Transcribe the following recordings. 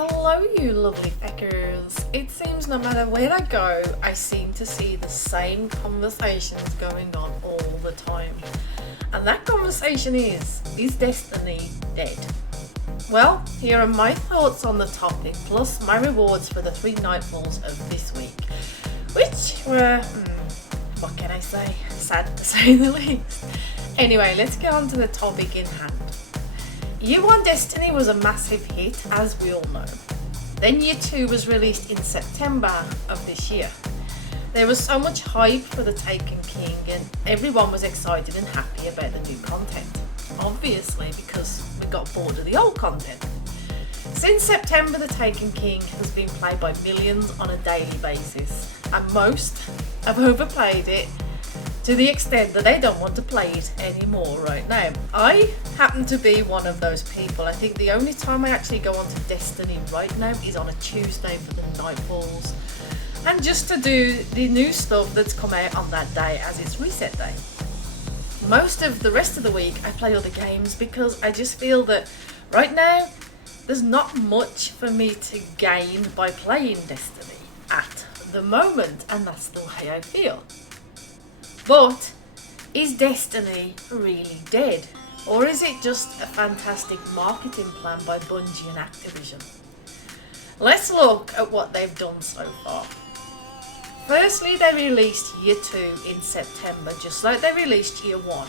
Hello you lovely Feckers. It seems no matter where I go, I seem to see the same conversations going on all the time. And that conversation is Destiny dead? Well, here are my thoughts on the topic, plus my rewards for the 3 nightfalls of this week, which were, what can I say, sad to say the least. Anyway, let's get on to the topic in hand. Year 1 Destiny was a massive hit, as we all know. Then Year 2 was released in September of this year. There was so much hype for the Taken King and everyone was excited and happy about the new content. Obviously, because we got bored of the old content. Since September, the Taken King has been played by millions on a daily basis, and most have overplayed it to the extent that they don't want to play it anymore right now. I happen to be one of those people. I think the only time I actually go onto Destiny right now is on a Tuesday for the Nightfalls, and just to do the new stuff that's come out on that day as it's reset day. Most of the rest of the week I play other games because I just feel that right now there's not much for me to gain by playing Destiny at the moment, and that's the way I feel. But is Destiny really dead? Or is it just a fantastic marketing plan by Bungie and Activision? Let's look at what they've done so far. Firstly, they released Year 2 in September, just like they released Year 1.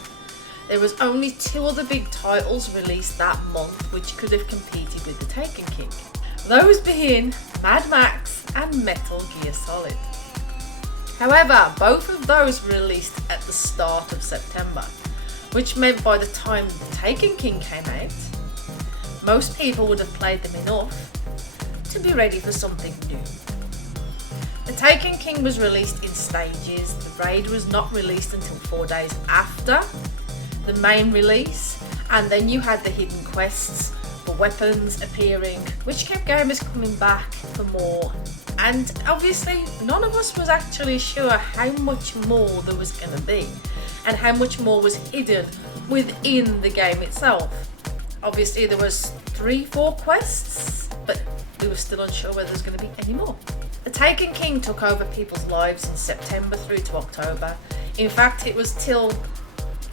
There was only 2 other big titles released that month which could have competed with the Taken King. Those being Mad Max and Metal Gear Solid. However, both of those were released at the start of September, which meant by the time the Taken King came out, most people would have played them enough to be ready for something new. The Taken King was released in stages. The raid was not released until 4 days after the main release, and then you had the hidden quests for weapons appearing, which kept gamers coming back for more. And obviously none of us was actually sure how much more there was going to be and how much more was hidden within the game itself. Obviously there was 3-4 quests, but we were still unsure whether there's going to be any more. The Taken King took over people's lives in September through to October. In fact, it was till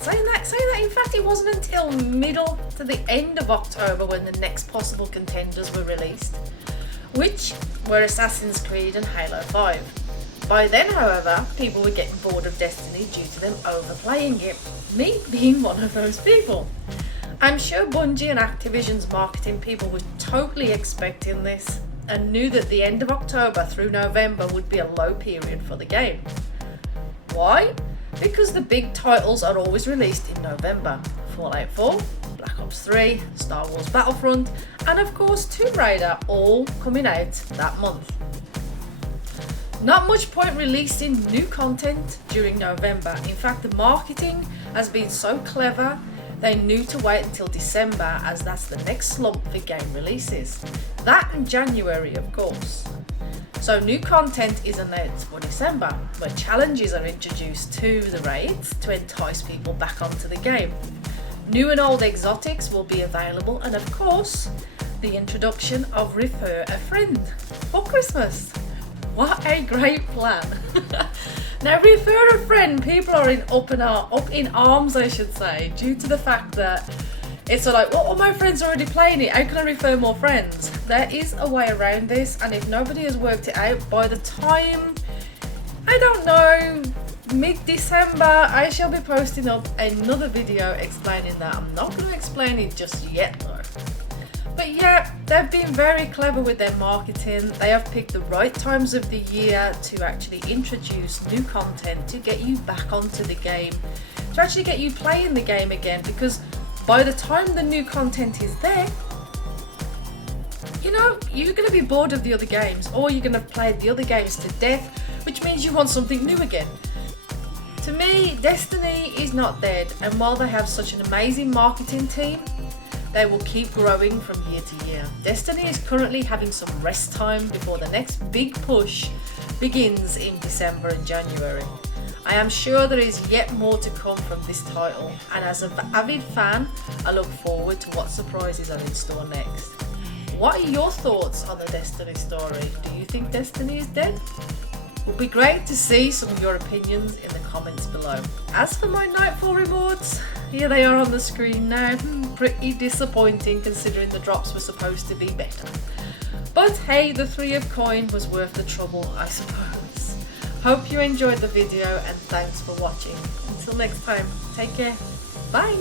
in fact it wasn't until middle to the end of October when the next possible contenders were released, which were Assassin's Creed and Halo 5. By then, however, people were getting bored of Destiny due to them overplaying it, me being one of those people. I'm sure Bungie and Activision's marketing people were totally expecting this and knew that the end of October through November would be a low period for the game. Why? Because the big titles are always released in November. Fallout 4, Black Ops 3, Star Wars Battlefront, and of course Tomb Raider, all coming out that month. Not much point releasing new content during November. In fact, the marketing has been so clever, they knew to wait until December, as that's the next slump for game releases. That in January, of course. So new content is announced for December, where challenges are introduced to the raids to entice people back onto the game. New and old exotics will be available, and of course, the introduction of Refer a Friend for Christmas. What a great plan. Now, Refer a Friend, people are up in arms, I should say, due to the fact that it's like, well, all my friends are already playing it, how can I refer more friends? There is a way around this, and if nobody has worked it out, by the time, I don't know, mid-December, I shall be posting up another video explaining that. I'm not going to explain it just yet though. But yeah, they've been very clever with their marketing. They have picked the right times of the year to actually introduce new content to get you back onto the game, to actually get you playing the game again, because by the time the new content is there, you know, you're going to be bored of the other games, or you're going to have played the other games to death, which means you want something new again. To me, Destiny is not dead, and while they have such an amazing marketing team, they will keep growing from year to year. Destiny is currently having some rest time before the next big push begins in December and January. I am sure there is yet more to come from this title, and as an avid fan, I look forward to what surprises are in store next. What are your thoughts on the Destiny story? Do you think Destiny is dead? It would be great to see some of your opinions in the comments below. As for my Nightfall rewards, here they are on the screen now. Pretty disappointing considering the drops were supposed to be better. But hey, the 3 of coin was worth the trouble, I suppose. Hope you enjoyed the video and thanks for watching. Until next time, take care. Bye!